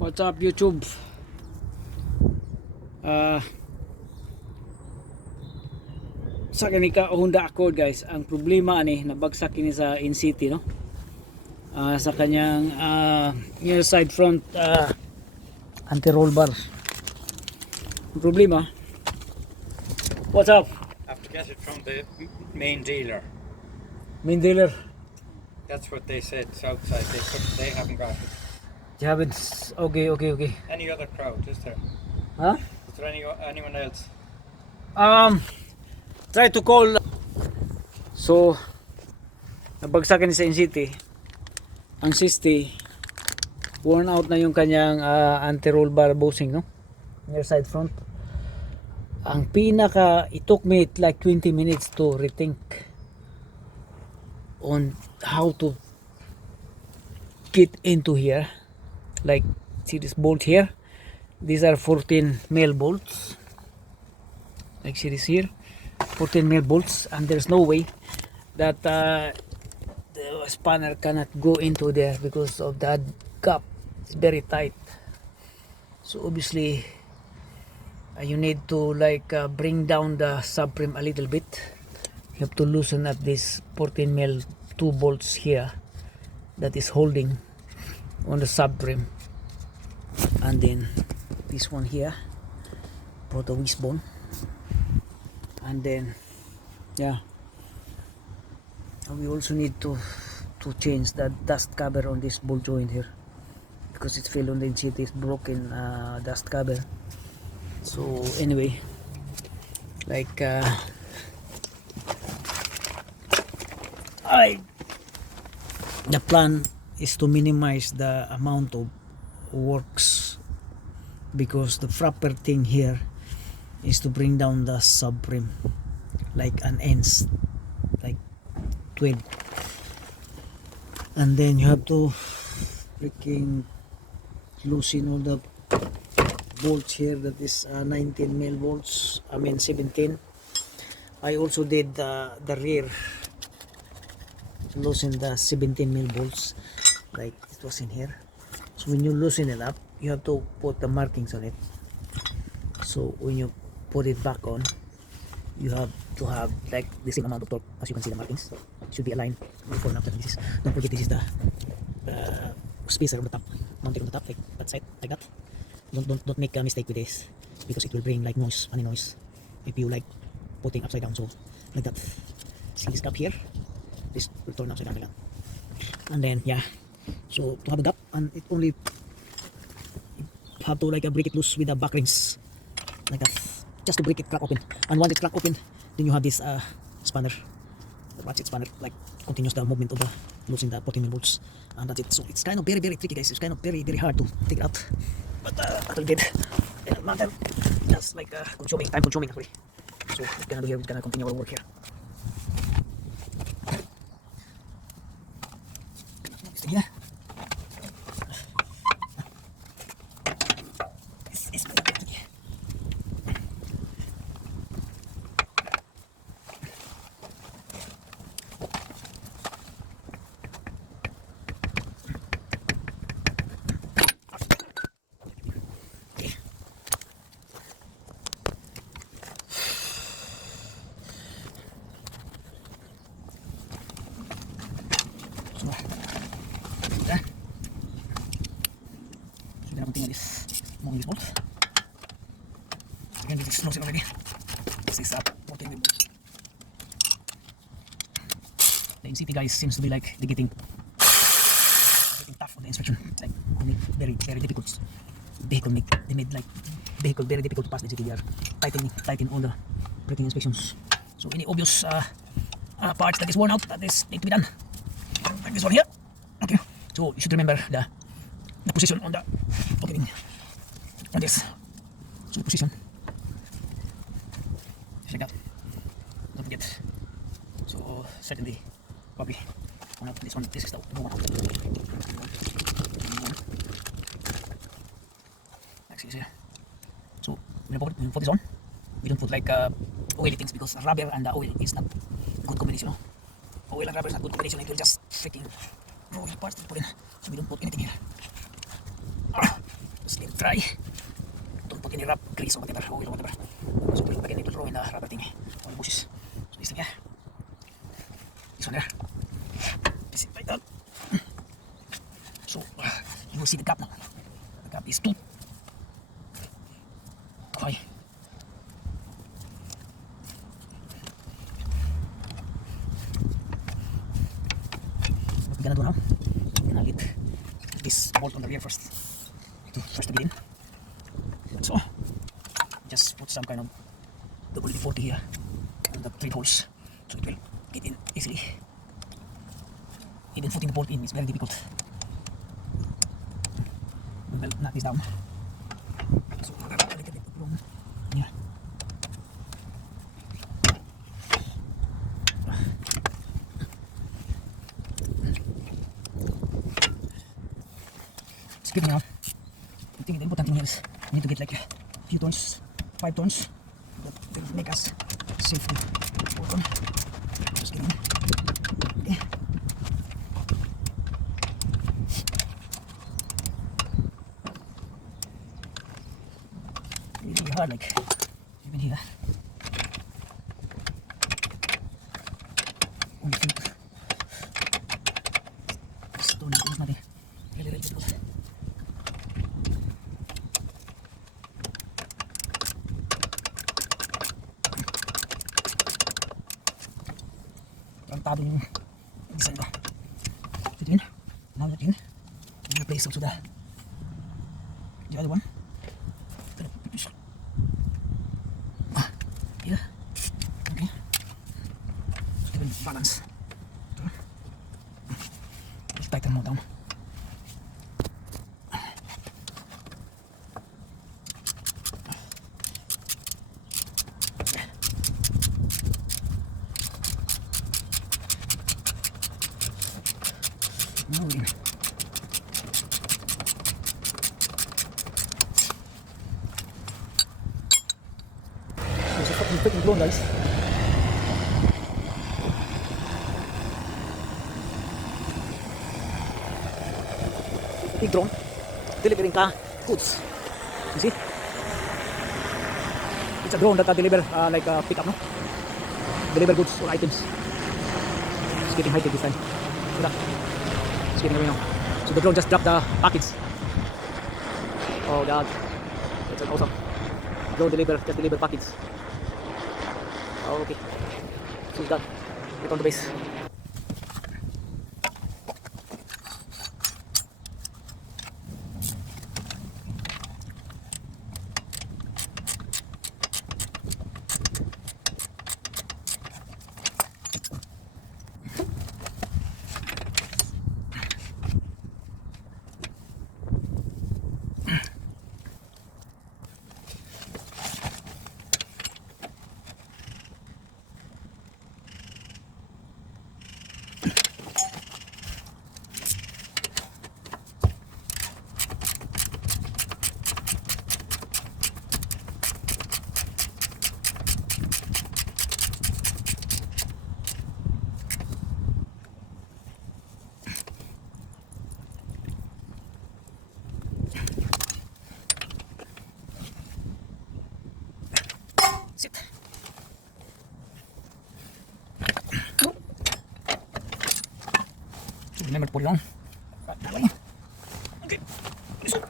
What's up YouTube? Sa kanika Honda Accord guys, ang problema ani nabagsak ini sa in-city no. Sa kanyang near side front anti-roll bar. Ang problema. What's up? Have to get it from the main dealer. Main dealer. That's what they said. Southside, they haven't got it. You haven't. Okay. Any other crowd? Is there? Huh? Is there anyone else? Try to call. So nabagsakan sa in-city. Ang 60 worn out na yung kanyang anti-roll bar bushing no, near side front. Ang pinaka, it took me like 20 minutes to rethink on how to get into here. Like see this bolt here, these are 14 mil bolts, like see this here, 14 mil bolts, and there's no way that the spanner cannot go into there because of that gap. It's very tight, so obviously you need to like bring down the subframe a little bit. You have to loosen up this 14 mil 2 bolts here that is holding on the subframe, and then this one here for the wishbone, and then yeah, and we also need to change that dust cover on this ball joint here because it's fell on the inside, it's broken dust cover. So anyway, like the plan is to minimize the amount of works, because the proper thing here is to bring down the subframe like an ends like 12, and then you have to freaking loosen all the bolts here. That is 19 mil bolts, I mean 17. I also did the rear, loosen the 17 mil bolts like it was in here. So when you loosen it up, you have to put the markings on it. So when you put it back on, you have to have like the same amount of torque. As you can see, the markings should be aligned before and after. This is, don't forget, this is the spacer on the top, mounted on the top, like that side, like that. Don't make a mistake with this, because it will bring like noise, funny noise, if you like putting upside down. So like that. See this gap here, this will turn upside down like that. And then yeah, so to have a gap, and it only you have to like break it loose with the back rings like that, just to break it crack open. And once it's crack open, then you have this spanner, the ratchet spanner, like continues the movement of the losing the 14 mil bolts, and that's it. So it's kind of very tricky guys. It's kind of very hard to take it out, but a little bit matter, just like time consuming actually. So what we're gonna do here, we're gonna continue our work here. Yeah. It's very tricky. Continue this, moving this bolt. Again, this is frozen already. This is up 14 mil. The NCT guys seems to be like they're getting tough on the inspection. Like very difficult vehicle. They made like vehicle very difficult to pass the NCT. They are tightening all the braking inspections. So any obvious parts that is worn out, that is need to be done. Like this one here. Okay. So you should remember the position on the opening on this. So position just like that. Don't forget. So certainly copy one out. This one. This is the one. Like this here. So when we put this on, we don't put like oily things, because rubber and the oil is not good combination. No? Oil and rubber is not good combination. It will just freaking ruin parts to put in. So we don't put anything here. try. Don't put any wrap, grease or whatever, oil or whatever. So again, it will throw in the rubber thing on the bushes. So this thing here. This one there. This is like that. So you will see the gap now. The gap is 2. Okay. What we're gonna do now? We're gonna get this bolt on the rear first. To begin. Like so. Just put some kind of WD-40 here on the 3 holes so it will get in easily. Even putting the bolt in is very difficult. We will knock this down. So we'll have a little bit of room here. It's good now. I think the important thing here is we need to get like a few turns, 5 turns. That will make us safe to work on. Just kidding. Okay. Really hard, like even here. Only few stone is nothing. Really difficult. Tarantado yung design ko. Put in. Now that in, we'll replace also the other one. Here. Okay. So give it balance. Just tighten more down. Now we're in. It's a fucking freaking blown, guys. Big drone delivering goods. You see? It's a drone that deliver like pickup, no? Deliver goods or items. It's getting high tech this time. So that. It's getting away now. So the drone just dropped the package. Oh god. That's awesome. Drone just deliver package. Oh, okay. So it's done. Return to base. Sit. So remember to put it on. Right that way. Okay. So.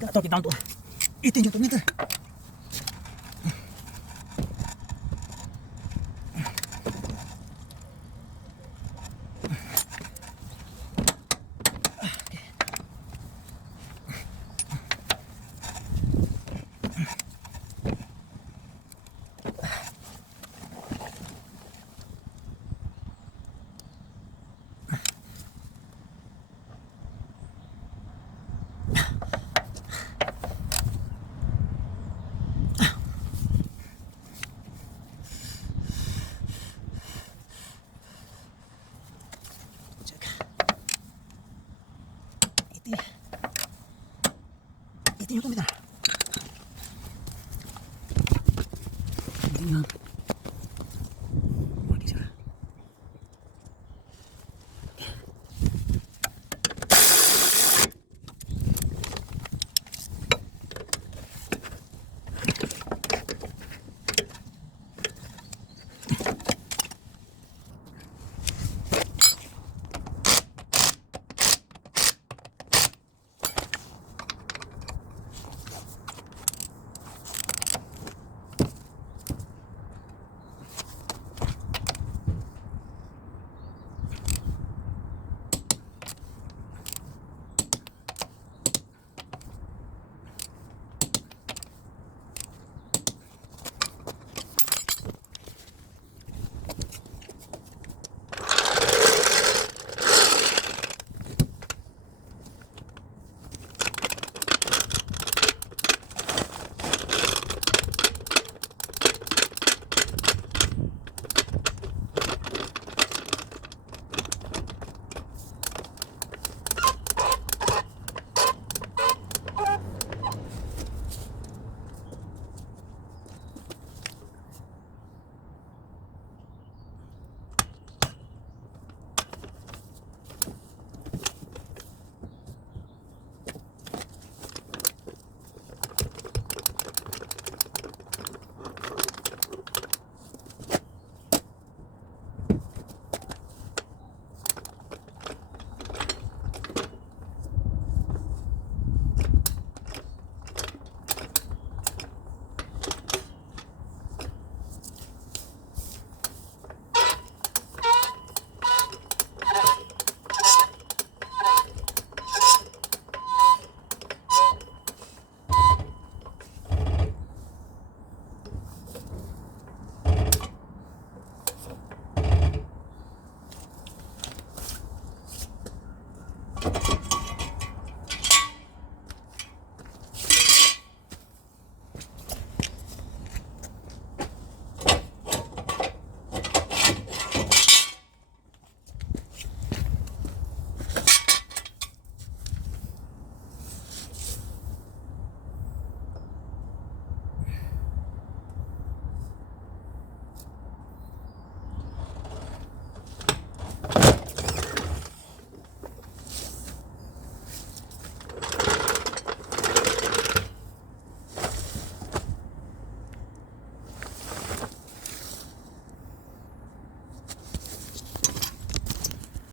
Gonna torque it down to 18 Newton meter.